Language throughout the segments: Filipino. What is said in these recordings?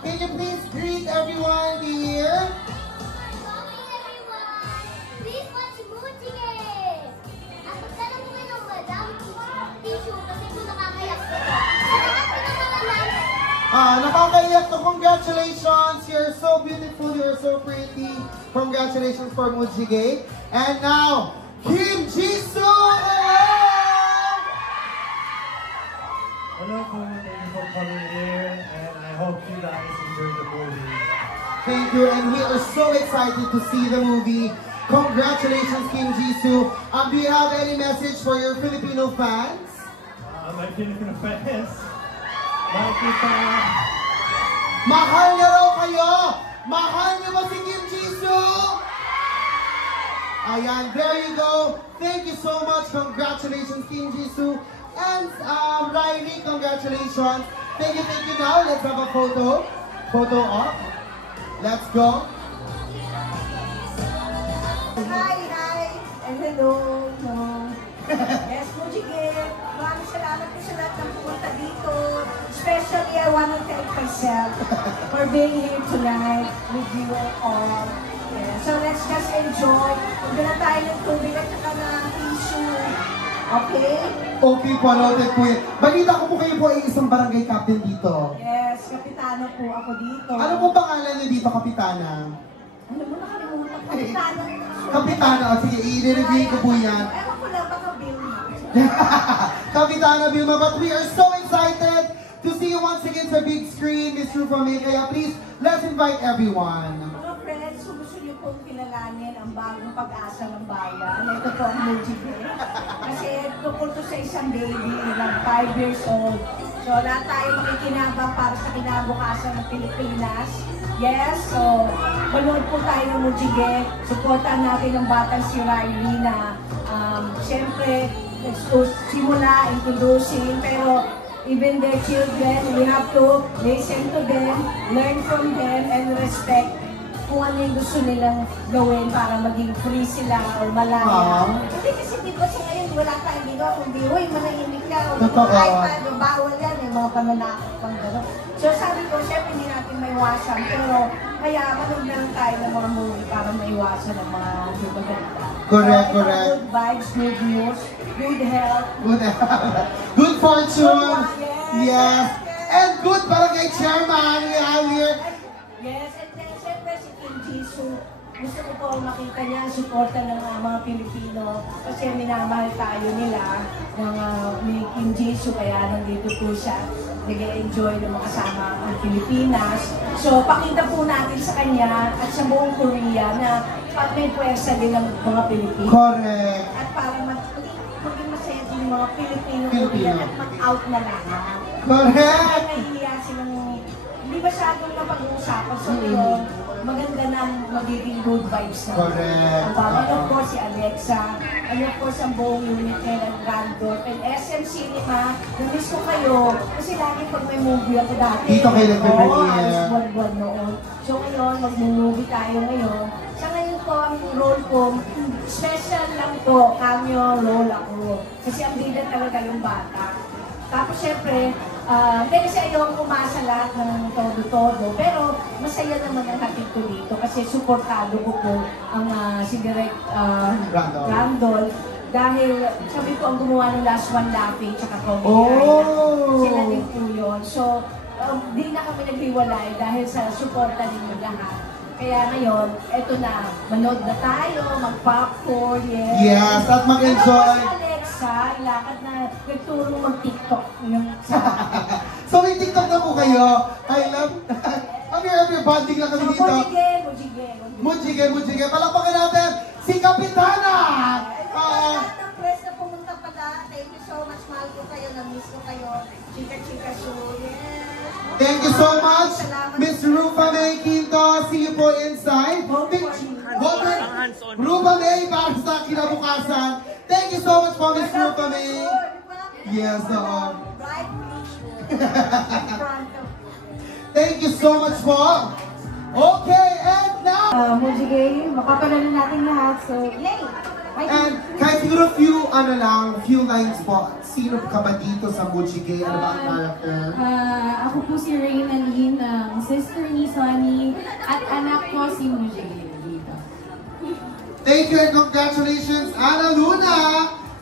Can you please greet everyone here? Please watch Mujige! At magtanong ko ng Madam Tissue kasi kung nakakayak ko. Nakakaiyak to. Congratulations! You're so beautiful. You're so pretty. Congratulations for Mujige. And now, Kim Jisoo! Hello po, thank you for coming here, and I hope you guys enjoy the movie. Thank you, and we are so excited to see the movie. Congratulations, Kim Jisoo. Do you have any message for your Filipino fans? My Filipino fans, makita. Mahal niya raw kayo! Mahal niyo ba si Kim Jisoo? Ayan, there you go. Thank you so much. Congratulations, Kim Jisoo. And Riley, congratulations. Thank you, thank you. Now, let's have a photo. Photo up. Let's go. Hi, and hello. Yes, Mujige. Maraming salamat po sa lahat ng pumunta dito. Especially, I want to thank myself for being here tonight with you all. Yeah. So let's just enjoy. Magdala tayo ng tubig at saka ng tissue. Okay? Okay po, noted po yan. Balita ko po kayo po ay isang barangay captain dito. Yes, kapitano po ako dito. Ano po pangalan niyo dito, Kapitana? Ano mo nakalimutan? Kapitano. Kapitana, o sige, i-review ko po yan. Ewan ko lang, baka Vilma. Kapitana Vilma, but we are so excited to see you once again sa big screen, Miss Rufa May. Kaya please, let's invite everyone. Mga friends, kung gusto niyo pong kilalanin ang bagong pag-asa ng bayan, ito po ang Mujige. Kasi tungkol to sa isang baby ng 5 years old. So lahat tayo makikinabang para sa kinabukasan ng Pilipinas. Yes, so manood po tayo ng Mujige. Supportan natin ang batang si Riley na siyempre simula introducing, pero even their children, we have to listen to them, learn from them, and respect kung ano yung gusto nilang gawin para maging free sila or malaya. Hindi kasi di ba sa ngayon wala tayong ginawa kundi, uy, manahimik ka, o iPad, o bawal yan, yung mga pananakot pang gano'n. So sabi ko, syempre hindi natin maiwasan, pero kaya manood na lang tayo ng mga movie para maiwasan ang mga di maganda. Correct, So, correct. Good vibes, good news, good health. Good fortune. Yes. Yes. And good barangay chairman we have here. Yes, and then siyempre si Kim Jisoo, gusto ko po makita niya ang suporta ng mga Pilipino kasi minamahal tayo nila ni Kim Jisoo, kaya nandito po siya, nag-enjoy ng mga kasama ang Pilipinas. So pakita po natin sa kanya at sa buong Korea na pag may puwersa din ang mga Pilipino. Correct. At para maging masaya din yung mga Pilipino at mag-out na lahat. Correct. Nahihiya silang hindi masyadong napag-uusapan. So yun, maganda na magiging good vibes na. Correct. And of course si Alexa, and of course ang buong unit nila ng Randolph and SM Cinema. Namiss ko kayo kasi lagi pag may movie ako dati. Dito kayo nagpe-premiere. Oo, alas buwan noon. So ngayon, mag-movie tayo ngayon. Sa ngayon po, ang role ko, special lang po, cameo role ako. Kasi ang bida talaga yung bata. Tapos syempre, hindi kasi ayong umasa lahat ng todo-todo, pero masaya naman ang hatid ko dito kasi supportado ko po ang si Direk Randolph. Dahil sabi ko ang gumawa ng Last One Laughing tsaka Comedy. Sila din po yun. So, di na kami naghiwalay dahil sa suporta ninyo lahat. Kaya ngayon, eto na, manood na tayo, mag-popcorn, yes. Yes, at mag-enjoy. Pero si Alexa, ilakad na nagturong mag-TikTok. So may TikTok na po kayo. I love every bonding lang kami dito. Mujige. Palakpakan natin si Kapitana! Lahat ng press na pumunta pala, thank you so much, mahal ko kayo, na-miss ko kayo. Chika show, yes. Thank you so much, Miss Rufa May Quinto. See you po inside. Rufa May para sa kinabukasan. Thank you so much po, Miss Rufa May. Yes, Thank you so much po. Okay, and now... Mujige, makapalanan natin lahat. So, yay! And kahit siguro few lines po. Sino ka ba dito sa Mujige? Ano ba ang character? Ako po si Reyna Lynn, ang sister anak ko si Mujay dito. Thank you and congratulations, Ana Luna!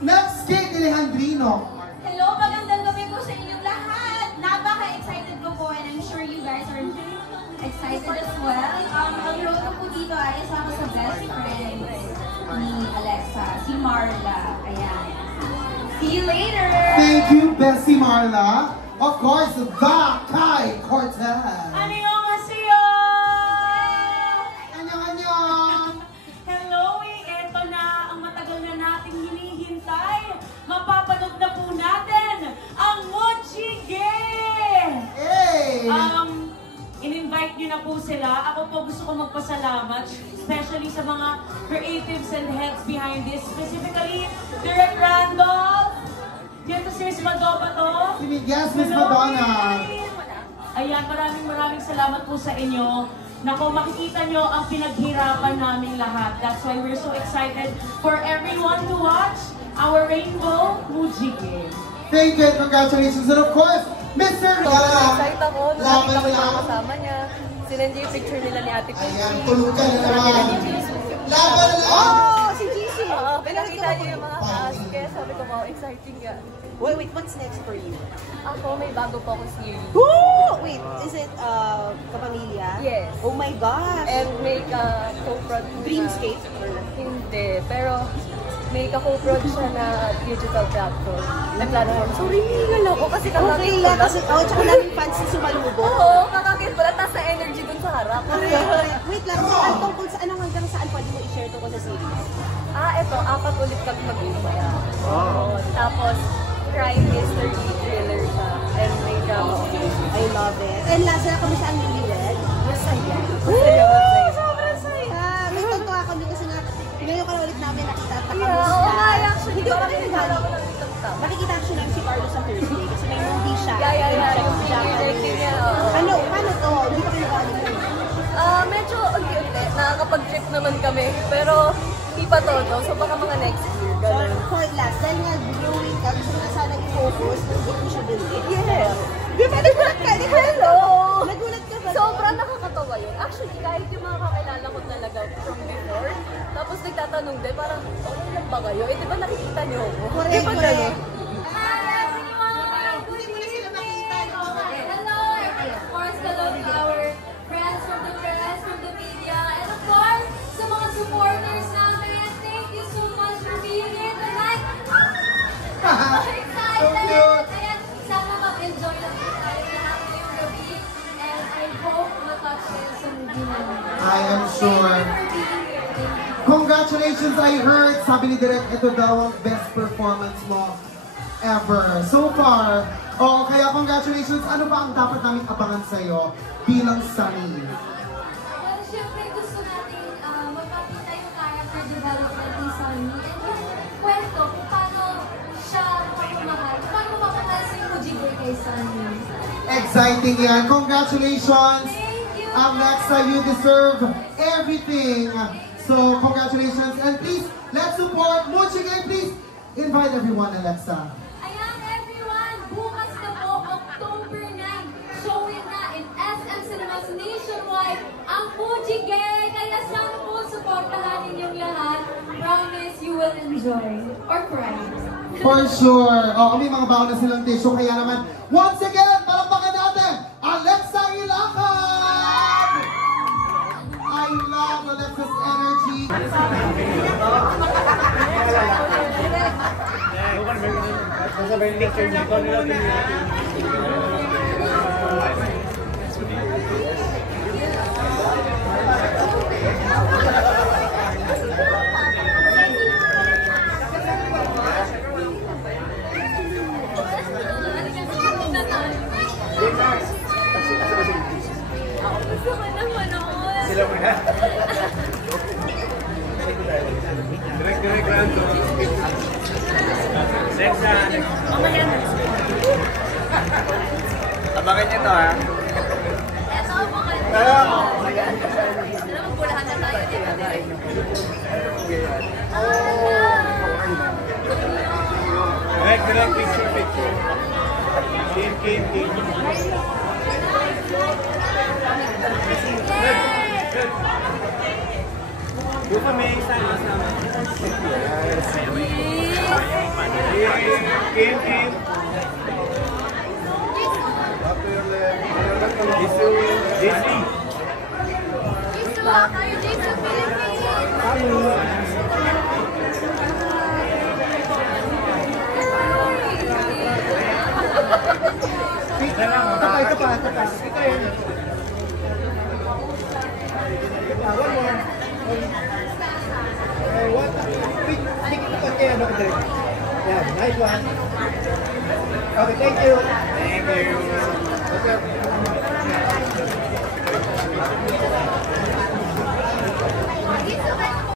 Next, Kate Alejandrino. Hello, magandang gabi po sa inyong lahat. Napaka-excited ko po and I'm sure you guys are excited as well. Ang role ko po dito ay isa ko sa best friend ni Alexa, si Marla. Ayan. See you later! Thank you, Bessie Marla. Of course, the Kai Cortez. Annyeonghaseyo! Annyeong! Hello eto na ang matagal na nating hinihintay. Mapapanood na po natin ang Mochige! Hey! In-invite nyo na po sila. Ako po gusto ko magpasalamat, especially sa mga creatives and heads behind this. Specifically, Direct Randolph, dito si Miss Madonna to. Yes, Miss Madonna. Ayan, maraming salamat po sa inyo. Nako, makikita nyo ang pinaghirapan namin lahat. That's why we're so excited for everyone to watch our Rainbow Mujige. Thank you and congratulations. And of course, Mr. Excited ako nung nakita ko yung Laban mga kasama niya. Sinend yung picture nila ni Ate Quincy. Ayan, tulugan na naman. Laban na lang! Oh, si Jisoo! Pinakita niyo yung mga cast. Kaya sabi ko, wow, exciting nga. Wait, what's next for you? Ako, may bago po akong series. Woo! Wait, is it Kapamilya? Yes. Oh my gosh! And may ka-co-prod Dreamscape? Hindi, pero may ka-co-prod siya na digital platform. Nagplano ako. Sorry, hingal ako kasi Okay kakakit lang, kasi tsaka namin fans na sumalubo. Oo, kakakit pala. Taas na energy dun sa harap. Wait lang, saan tungkol sa anong hanggang saan pwede mo i-share tungkol sa series? Eto, 4 ulit kami mag-iwaya. Wow. Tapos, crime, mystery, thriller siya. And may drama. I love it. And last na kami sa ang niliwed. Masaya. Woo! Sobrang saya! May tuntua kami kasi nga, ngayon ka na ulit namin nakita at Yeah, oo nga, actually. Hindi ko Parang rin hinala ko nagani. lang dito. Makikita actually namin si Carlo sa Thursday kasi may movie siya. Yeah. Yung pinirect niya. oo. Paano to? Hindi ko rin nagani. Medyo unti-unti. Nakakapag-trip naman kami. Pero, hindi pa todo. So, baka mga next year. So, Ganun. for last, dahil nga growing ka, gusto mo na sana i-focus, nag-book mo siya dun eh. Yes. Di ba nagulat ka? Hello! Nagulat ka ba? Sobrang nakakatawa yun. Actually, kahit yung mga kakilala ko talaga from before, tapos nagtatanong din, parang, okay lang ba kayo? Eh, di ba nakikita niyo ako? Correct, Di ba correct. ganun? Hindi mo na sila makita, no? Hello, and of course, hello to our friends from the press, from the media, and of course, sa mga supporters namin. Thank you so much for being here tonight. So excited! Ayan, sana mag-enjoy lang po tayo lahat ngayong gabi. And I hope matouch kayo sa movie namin. I am sure. Thank you for being here. Thank you. Congratulations, I heard. Sabi ni Direk, ito daw ang best performance mo ever. So far. Oh, kaya congratulations. Ano ba ang dapat namin abangan sa'yo bilang Sunny? Well, syempre gusto natin magpapita yung character development ni Sunny and yung kwento kung paano siya pagmamahal, kung paano mapapahal sa yung Mujige kay Sunny. Exciting yan. Congratulations. Thank you! Alexa, you deserve everything. So, congratulations. And please, let's support Mochige. Please, invite everyone, Alexa. Ayan everyone, bukas na po, October 9, showing na in SM Cinemas nationwide ang Mujige. Kaya sana po supportahan ninyong lahat. Promise you will enjoy or cry. For sure. Oh, may mga baon na silang tissue. Kaya naman, once again, palakpakan natin, Alexa Ilacad! I love Alexa's energy. Gusto ko na manood. Direct Rando. Abangan niyo to ha. Eto po kayo. Alam mo, bulahan na tayo dito. Direct picture. Game. Doon kami sa namin. Kim. Jesse. Ito pa. One more. What? Take it to kaya ano kasi. Yeah, nice one. Okay, thank you. Thank you.